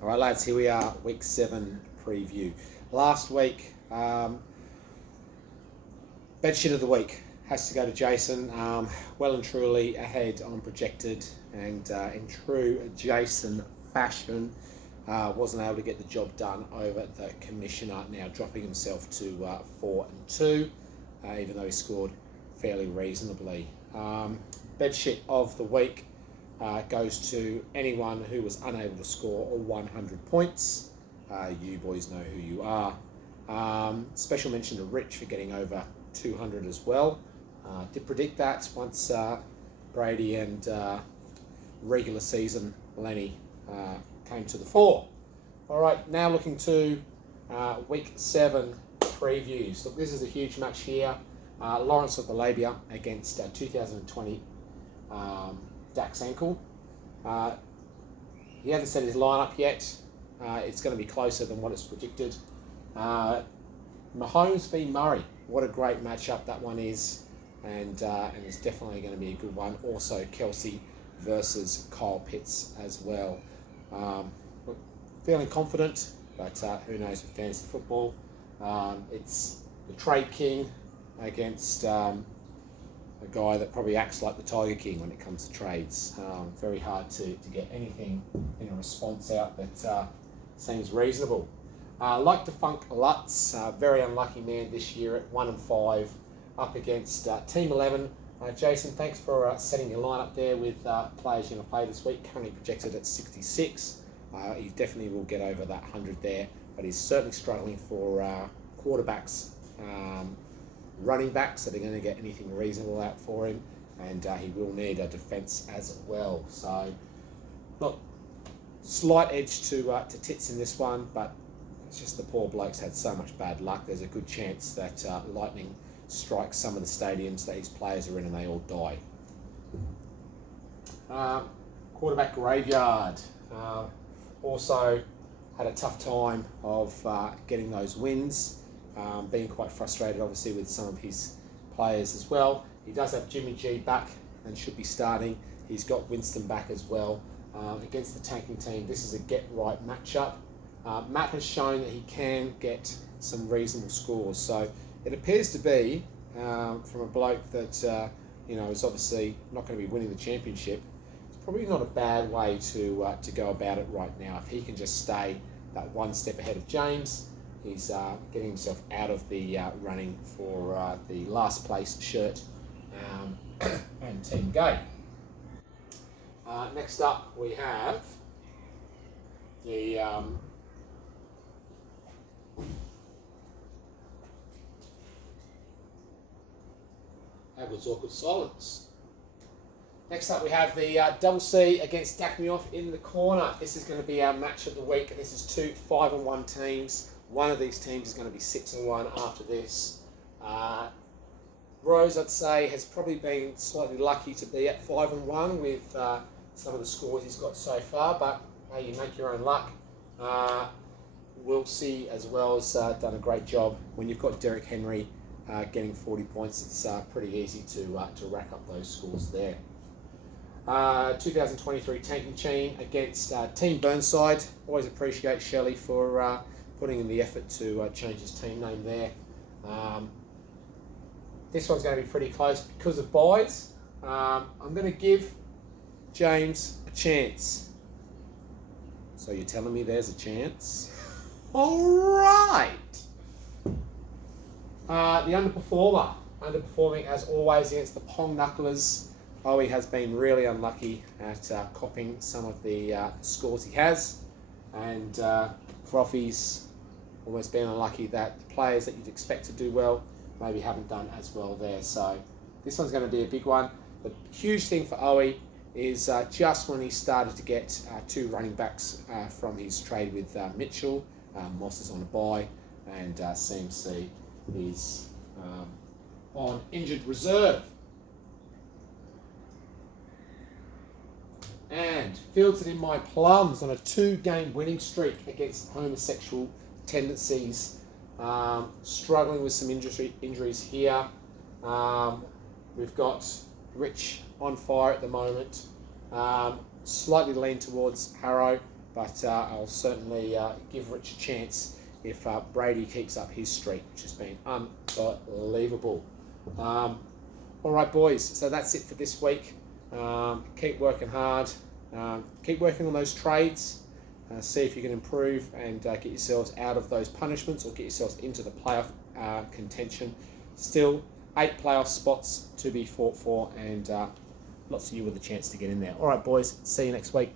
All right, lads, here we are, week 7 preview. Last week, bedsheet of the week has to go to Jason. Well and truly ahead on projected, and in true Jason fashion, wasn't able to get the job done over the commissioner, now dropping himself to 4-2, even though he scored fairly reasonably. Bedsheet of the week goes to anyone who was unable to score 100 points. You boys know who you are. Special mention to Rich for getting over 200 as well. Did predict that once Brady and regular season Lenny came to the fore. All right, now looking to week 7 previews. Look, this is a huge match here. Lawrence of the Labia against 2020 Dax Ankle. He hasn't set his lineup yet. It's going to be closer than what it's predicted. Mahomes v Murray. What a great matchup that one is, and it's definitely going to be a good one. Also, Kelsey versus Kyle Pitts as well. Feeling confident, but who knows with fantasy football? It's the trade king against a guy that probably acts like the Tiger King when it comes to trades. Very hard to get anything in a response out that seems reasonable. Like to Funk Lutz, very unlucky man this year at 1-5 up against Team 11. Jason, thanks for setting your lineup there with players you're going to play this week. Currently projected at 66. He definitely will get over that 100 there, but he's certainly struggling for quarterbacks, running backs that are going to get anything reasonable out for him, and he will need a defence as well. So, look, slight edge to Tits in this one, but it's just the poor bloke's had so much bad luck. There's a good chance that lightning strikes some of the stadiums that his players are in and they all die. Quarterback graveyard. Also had a tough time of getting those wins. Being quite frustrated, obviously, with some of his players as well. He does have Jimmy G back and should be starting. He's got Winston back as well. Against the tanking team, this is a get-right matchup. Matt has shown that he can get some reasonable scores. So it appears to be, from a bloke that is obviously not going to be winning the championship, it's probably not a bad way to go about it right now. If he can just stay that one step ahead of James, he's getting himself out of the running for the last place shirt and Team Gay. Next up, we have the Edwards Awkward Silence. Next up, we have the Double C against Dakmioff in the corner. This is going to be our match of the week. This is 2 5-1 teams. One of these teams is going to be 6-1 after this. Rose, I'd say, has probably been slightly lucky to be at 5-1 with some of the scores he's got so far, but hey, you make your own luck. Wilsey as well has done a great job. When you've got Derrick Henry getting 40 points, it's pretty easy to rack up those scores there. 2023 Tanking Chain against Team Burnside. Always appreciate Shelley for putting in the effort to change his team name there. This one's going to be pretty close because of buys. I'm going to give James a chance. So you're telling me there's a chance? All right. The underperforming as always against the Pong Knucklers. Owie has been really unlucky at copying some of the scores he has, and Frothy's almost been unlucky that the players that you'd expect to do well maybe haven't done as well there. So this one's going to be a big one. The huge thing for Owie is just when he started to get 2 running backs from his trade with Mitchell, Moss is on a bye, and CMC is on injured reserve. And Fields it in my plums on a 2-game winning streak against homosexual tendencies. Struggling with some injuries here. We've got Rich on fire at the moment. Slightly lean towards Harrow, but I'll certainly give Rich a chance if Brady keeps up his streak, which has been unbelievable. All right, boys, so that's it for this week. Keep working hard. Keep working on those trades. See if you can improve and get yourselves out of those punishments or get yourselves into the playoff contention. Still 8 playoff spots to be fought for, and lots of you with a chance to get in there. All right, boys, see you next week.